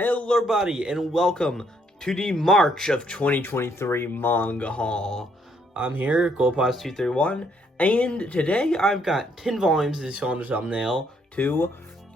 Hello everybody and welcome to the March of 2023 manga haul. I'm here, Glowplasma231, and today I've got 10 volumes as you saw on the thumbnail to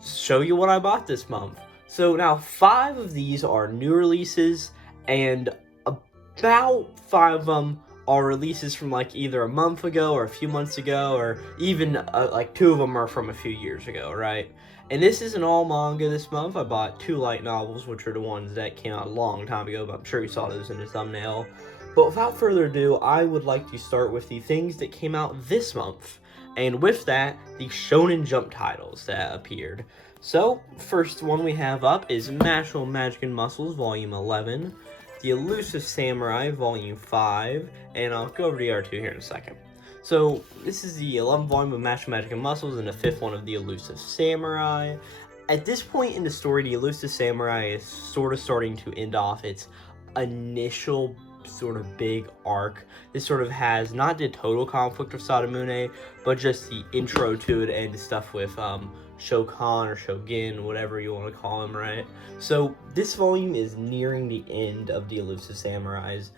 show you what I bought this month. So now 5 of these are new releases and about 5 of them are releases from like either a month ago or a few months ago, or even like 2 of them are from a few years ago, right? And this isn't all manga this month. I bought 2 light novels, which are the ones that came out a long time ago, but I'm sure you saw those in the thumbnail. But without further ado, I would like to start with the things that came out this month. And with that, the Shonen Jump titles that appeared. So, first one we have up is Mashle Magic and Muscles, Volume 11. The Elusive Samurai, Volume 5, and I'll go over to the R2 here in a second. So, this is the 11th volume of Mashle Magic and Muscles and the 5th one of the Elusive Samurai. At this point in the story, the Elusive Samurai is sort of starting to end off its initial sort of big arc. This sort of has not the total conflict of Sadamune, but just the intro to it and stuff with Shokan or Shogin, whatever you want to call him, right? So this volume is nearing the end of the Elusive Samurai's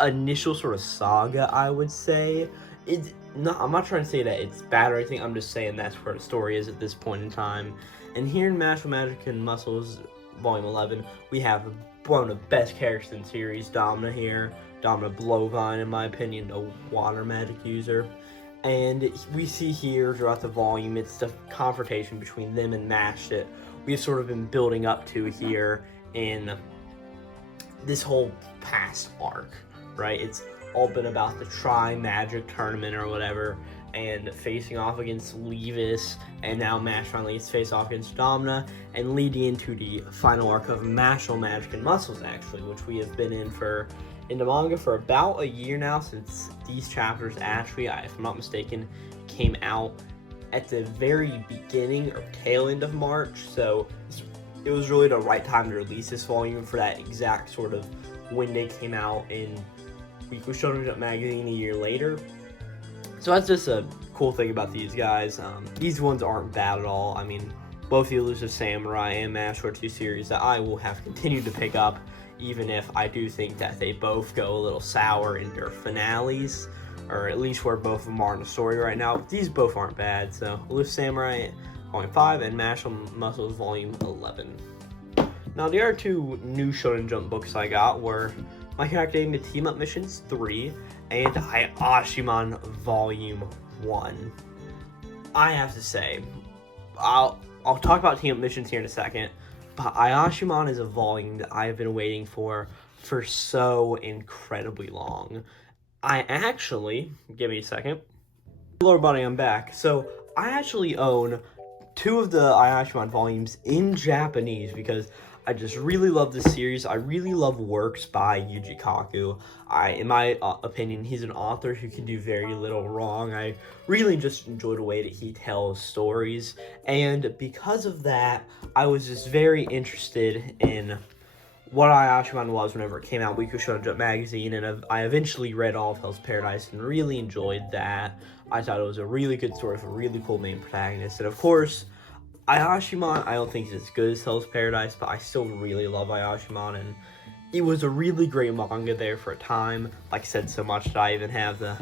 initial sort of saga, I would say. I'm not trying to say that it's bad or anything, I'm just saying that's where the story is at this point in time. And here in Mashle Magic and Muscles, Volume 11, we have one of the best characters in the series, Domina here. Domina Blowvine, in my opinion, a water magic user. And we see here throughout the volume, it's the confrontation between them and Mash that we've sort of been building up to here in this whole past arc, right? It's all been about the Tri-Magic tournament or whatever, and facing off against Levis, and now Mash finally gets to face off against Domina, and leading into the final arc of Mashle Magic and Muscles, actually, which we have been in the manga for about a year now, since these chapters actually, if I'm not mistaken, came out at the very beginning or tail end of March, so it was really the right time to release this volume for that exact sort of when they came out in Weekly Shonen Jump magazine a year later. So that's just a cool thing about these guys. These ones aren't bad at all. I mean, both the Elusive Samurai and Mashle are 2 series that I will have continued to pick up, even if I do think that they both go a little sour in their finales, or at least where both of them are in the story right now. But these both aren't bad. So Elusive Samurai Volume 5 and Mashle Muscles Volume 11. Now the other 2 new Shonen Jump books I got were My Hero Academia Team Up Missions 3 and Ayashimon Volume 1. I have to say, I'll talk about Team Up Missions here in a second, but Ayashimon is a volume that I have been waiting for so incredibly long. I actually, give me a second. Hello everybody, I'm back. So I actually own 2 of the Ayashimon volumes in Japanese because I just really love this series. I really love works by Yuji Kaku. In my opinion, he's an author who can do very little wrong. I really just enjoy the way that he tells stories. And because of that, I was just very interested in what Ayashimon was whenever it came out, Weekly Shonen Jump magazine, and I eventually read all of Hell's Paradise and really enjoyed that. I thought it was a really good story with a really cool main protagonist. And of course, Ayashimon, I don't think is as good as Hell's Paradise, but I still really love Ayashimon, and it was a really great manga there for a time. Like I said, so much that I even have the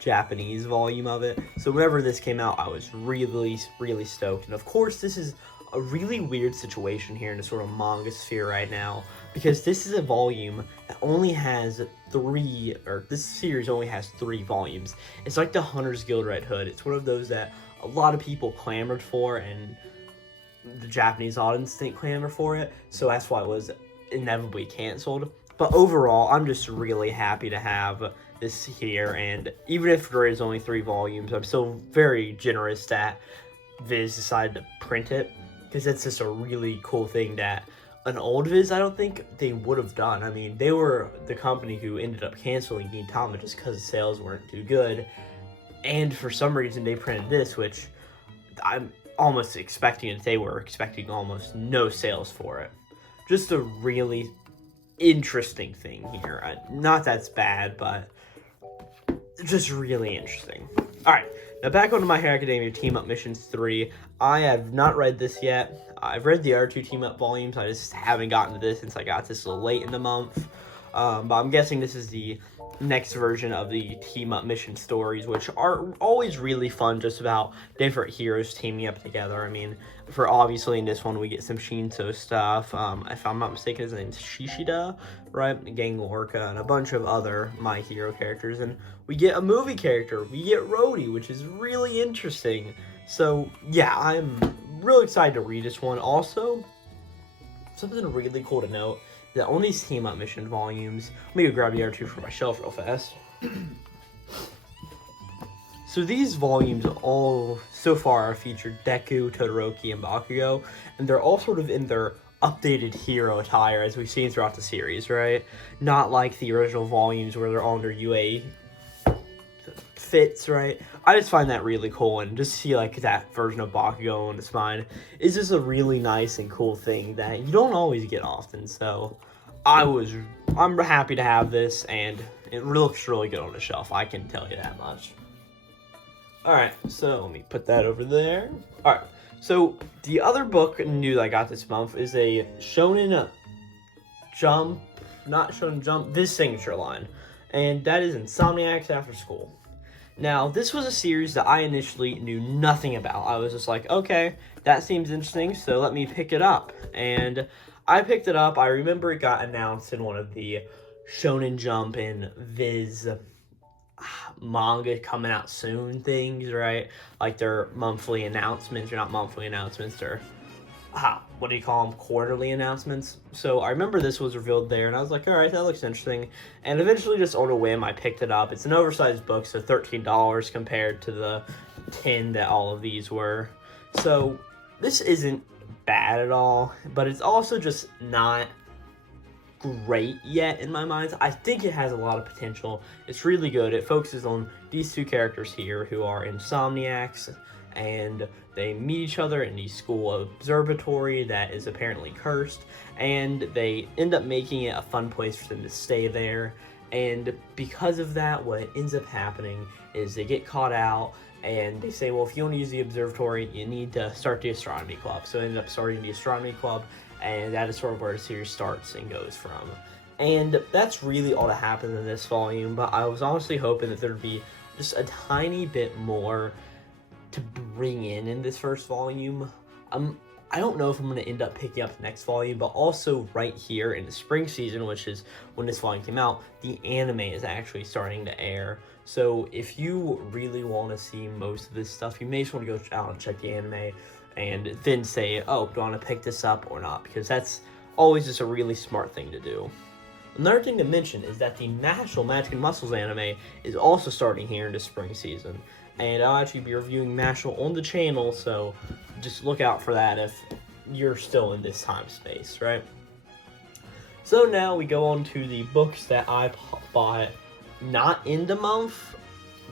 Japanese volume of it. So whenever this came out, I was really, really stoked. And of course, this is a really weird situation here in the sort of manga sphere right now, because this is a volume that only has 3, or this series only has 3 volumes. It's like the Hunter's Guild Red Hood. It's one of those that a lot of people clamored for, and the Japanese audience didn't clamor for it, so that's why it was inevitably canceled. But overall, I'm just really happy to have this here, and even if there is only 3 volumes, I'm still very generous that Viz decided to print it, because it's just a really cool thing that an old Viz, I don't think they would have done. I mean, they were the company who ended up canceling Gintama just because sales weren't too good, and for some reason they printed this, which I'm almost expecting that they were expecting almost no sales for it. Just a really interesting thing here. Not that's bad, but just really interesting. Alright, now back onto My Hero Academia Team Up Missions 3. I have not read this yet. I've read the other 2 team-up volumes. I just haven't gotten to this since I got this a little late in the month. But I'm guessing this is the next version of the team-up mission stories, which are always really fun, just about different heroes teaming up together. I mean, for obviously in this one, we get some Shinso stuff. If I'm not mistaken, his name's Shishida, right? Gang Lorca, and a bunch of other My Hero characters. And we get a movie character. We get Rhodey, which is really interesting. So, yeah, I'm really excited to read this one. Also, something really cool to note, that on these team-up mission volumes, let me go grab the other 2 from my shelf real fast. So these volumes all, so far, featured Deku, Todoroki, and Bakugo, and they're all sort of in their updated hero attire, as we've seen throughout the series, right? Not like the original volumes where they're all in their UA fits, right? I just find that really cool, and just see like that version of Bakugo on the spine is just a really nice and cool thing that you don't always get often. So I'm happy to have this, and it looks really good on the shelf, I can tell you that much. Alright, so let me put that over there. Alright, so the other book new that I got this month is a Shonen Jump, not Shonen Jump, this signature line, and that is Insomniacs After School. Now, this was a series that I initially knew nothing about. I was just like, okay, that seems interesting, so let me pick it up. And I picked it up. I remember it got announced in one of the Shonen Jump and Viz manga coming out soon things, right? Like their monthly announcements, or not monthly announcements, or what do you call them, quarterly announcements. So I remember this was revealed there, and I was like, all right, that looks interesting. And eventually, just on a whim, I picked it up. It's an oversized book, so $13 compared to the $10 that all of these were. So this isn't bad at all, but it's also just not great yet in my mind. I think it has a lot of potential. It's really good. It focuses on these 2 characters here who are insomniacs, and they meet each other in the school observatory that is apparently cursed, and they end up making it a fun place for them to stay there. And because of that, what ends up happening is they get caught out, and they say, well, if you want to use the observatory, you need to start the astronomy club. So they end up starting the astronomy club, and that is sort of where the series starts and goes from. And that's really all that happens in this volume, but I was honestly hoping that there'd be just a tiny bit more to bring in this first volume. I don't know if I'm going to end up picking up the next volume, but also right here in the spring season, which is when this volume came out, the anime is actually starting to air. So if you really want to see most of this stuff, you may just want to go out and check the anime, and then say, oh, do I want to pick this up or not? Because that's always just a really smart thing to do. Another thing to mention is that the National Magic and Muscles anime is also starting here in the spring season. And I'll actually be reviewing National on the channel, so just look out for that if you're still in this time space, right? So now we go on to the books that I bought not in the month,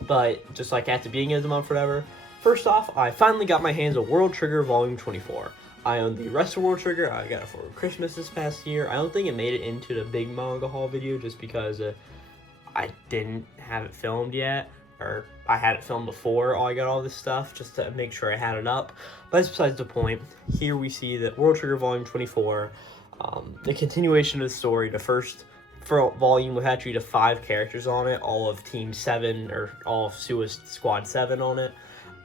but just like at the beginning of the month or whatever. First off, I finally got my hands on World Trigger Volume 24. I own the rest of World Trigger. I got it for Christmas this past year. I don't think it made it into the big manga haul video just because I didn't have it filmed yet. Or I had it filmed before I got all this stuff, just to make sure I had it up. But that's besides the point. Here we see that World Trigger Volume 24, the continuation of the story. The first volume with actually the 5 characters on it, all of Team 7, or all of Suicide Squad 7 on it.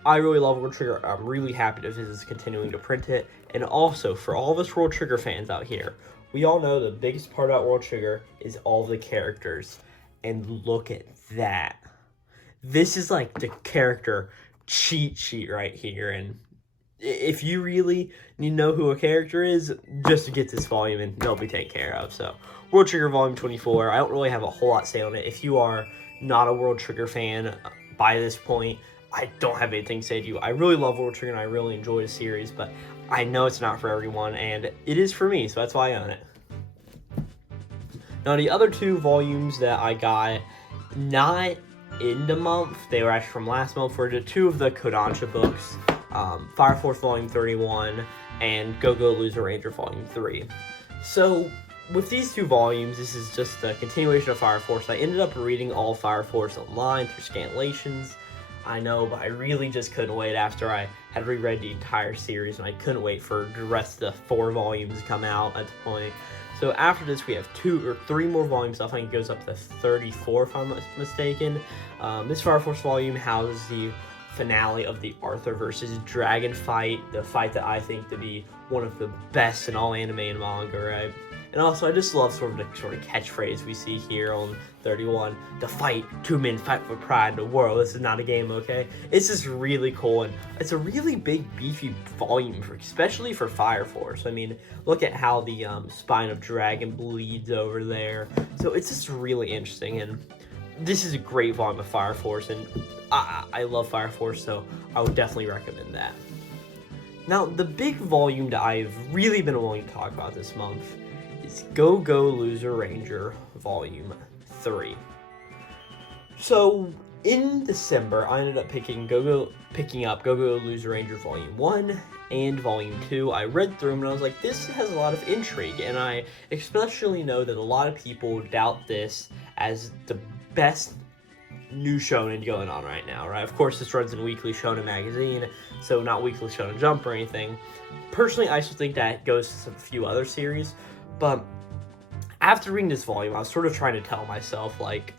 I really love World Trigger. I'm really happy that Viz is continuing to print it. And also, for all of us World Trigger fans out here, we all know the biggest part about World Trigger is all the characters. And look at that. This is like the character cheat sheet right here, and if you really need to know who a character is, just to get this volume and they'll be taken care of. So World Trigger Volume 24, I don't really have a whole lot to say on it. If you are not a World Trigger fan by this point, I don't have anything to say to you. I really love World Trigger and I really enjoy the series, but I know it's not for everyone, and it is for me, so that's why I own it. Now the other 2 volumes that I got, not in the month, they were actually from last month, were the 2 of the Kodansha books, Fire Force Volume 31 and Go-Go Loser Ranger Volume 3. So with these 2 volumes, this is just a continuation of Fire Force. I ended up reading all Fire Force online through scanlations. I know, but I really just couldn't wait after I had reread the entire series, and I couldn't wait for the rest of the 4 volumes to come out at the point. So after this, we have 2 or 3 more volumes. I think it goes up to 34, if I'm not mistaken. This Fire Force volume houses the finale of the Arthur versus Dragon fight, the fight that I think to be one of the best in all anime and manga, right? And also, I just love sort of catchphrase we see here on 31. The fight, 2 men fight for pride in the world. This is not a game, okay? It's just really cool, and it's a really big, beefy volume, especially for Fire Force. I mean, look at how the spine of dragon bleeds over there. So it's just really interesting, and this is a great volume of Fire Force, and I love Fire Force, so I would definitely recommend that. Now, the big volume that I've really been wanting to talk about this month is Go Go Loser Ranger Volume 3. So, in December, I ended up picking up Go Go Loser Ranger Volume 1 and Volume 2. I read through them and I was like, this has a lot of intrigue, and I especially know that a lot of people doubt this as the best new shonen going on right now, right? Of course, this runs in Weekly Shonen Magazine, so not Weekly Shonen Jump or anything. Personally, I still think that goes to a few other series, but after reading this volume, I was sort of trying to tell myself, like,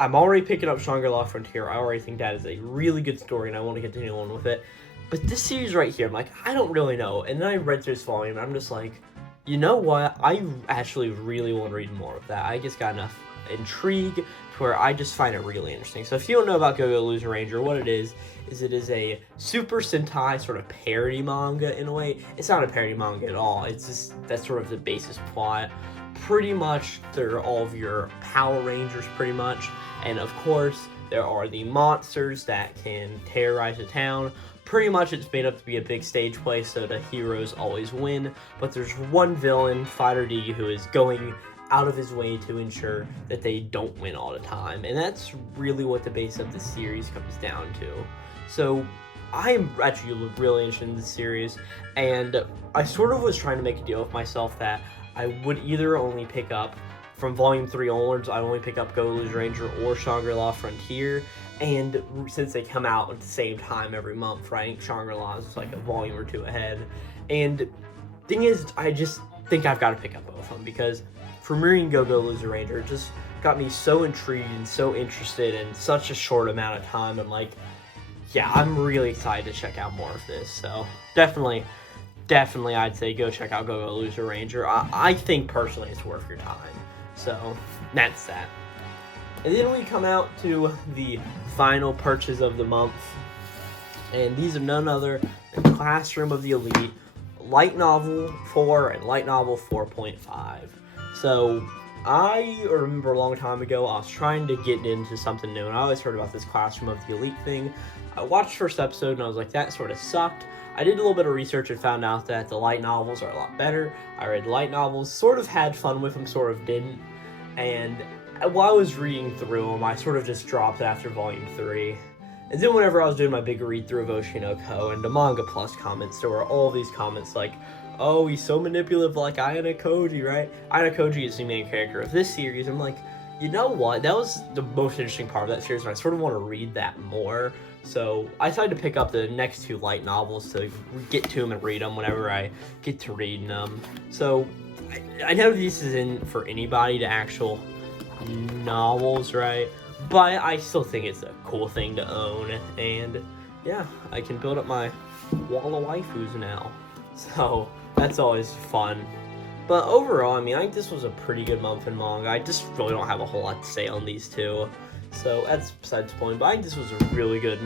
I'm already picking up Shangri-La Frontier. I already think that is a really good story, and I want to continue on with it. But this series right here, I'm like, I don't really know. And then I read through this volume, and I'm just like, you know what? I actually really want to read more of that. I just got enough intrigue to where I just find it really interesting. So if you don't know about Go Go Loser Ranger, what it is it is a Super Sentai sort of parody manga in a way. It's not a parody manga at all. It's just, that's sort of the basis plot. Pretty much, they're all of your Power Rangers, pretty much. And of course, there are the monsters that can terrorize a town. Pretty much, it's made up to be a big stage play, so the heroes always win. But there's one villain, Fighter D, who is going out of his way to ensure that they don't win all the time. And that's really what the base of the series comes down to. So I'm actually really interested in this series, and I sort of was trying to make a deal with myself that I would either only pick up from Volume 3 onwards, I only pick up Go Loser Ranger or Shangri-La Frontier, and since they come out at the same time every month, right, Shangri-La is like a volume or 2 ahead. And thing is, I just think I've got to pick up both of them, because from reading Go Go Loser Ranger, it just got me so intrigued and so interested in such a short amount of time. And like, yeah, I'm really excited to check out more of this. So definitely I'd say go check out Go Go Loser Ranger. I think personally it's worth your time. So that's that. And then we come out to the final purchase of the month, and these are none other than Classroom of the Elite, Light Novel 4 and Light Novel 4.5. So I remember a long time ago, I was trying to get into something new, and I always heard about this Classroom of the Elite thing. I watched the first episode, and I was like, that sort of sucked. I did a little bit of research and found out that the light novels are a lot better. I read light novels, sort of had fun with them, sort of didn't. And while I was reading through them, I sort of just dropped after Volume 3. And then whenever I was doing my big read-through of Oshinoko and the Manga Plus comments, there were all these comments like, oh, he's so manipulative like Ayano Koji, right? Ayano Koji is the main character of this series. I'm like, you know what? That was the most interesting part of that series, and I sort of want to read that more. So I decided to pick up the next 2 light novels to get to them and read them whenever I get to reading them. So I know this isn't for anybody, the actual novels, right? But I still think it's a cool thing to own, and yeah, I can build up my wall of waifus now. So that's always fun. But overall, I mean, I think this was a pretty good month in manga. I just really don't have a whole lot to say on these 2. So that's besides the point. But I think this was a really good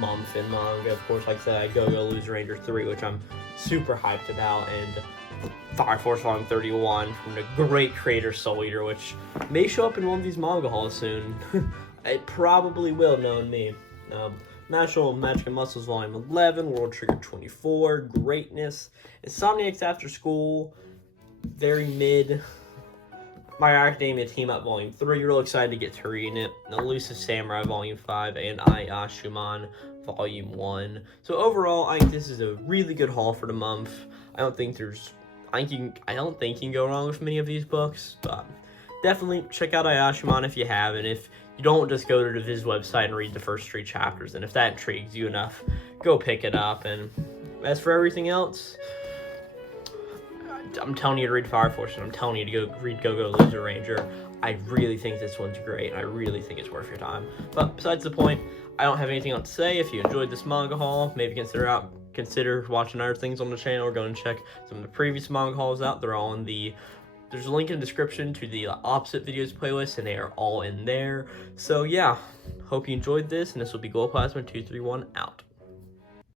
month in manga. Of course, like I said, I had Go Go Loser Ranger 3, which I'm super hyped about, and Fire Force Volume 31 from the great creator Soul Eater, which may show up in one of these manga hauls soon. It probably will, knowing me. National Magic and Muscles Volume 11, World Trigger 24, Greatness, Insomniacs After School, very mid. My Hero Academia Team Up Volume 3, real excited to get to reading it. The Elusive Samurai Volume 5, and Ayashimon Volume 1. So overall, I think this is a really good haul for the month. I don't think you can go wrong with many of these books, but definitely check out Ayashimon if you haven't. If you don't just go to his website and read the first 3 chapters. And if that intrigues you enough, go pick it up. And as for everything else, I'm telling you to read Fire Force, and I'm telling you to go read Go-Go Loser Ranger. I really think this one's great, and I really think it's worth your time. But besides the point, I don't have anything else to say. If you enjoyed this manga haul, maybe consider watching other things on the channel, or go and check some of the previous manga hauls out. They're all in there's a link in the description to the opposite videos playlist, and they are all in there. So yeah, hope you enjoyed this, and this will be Glowplasma231 out.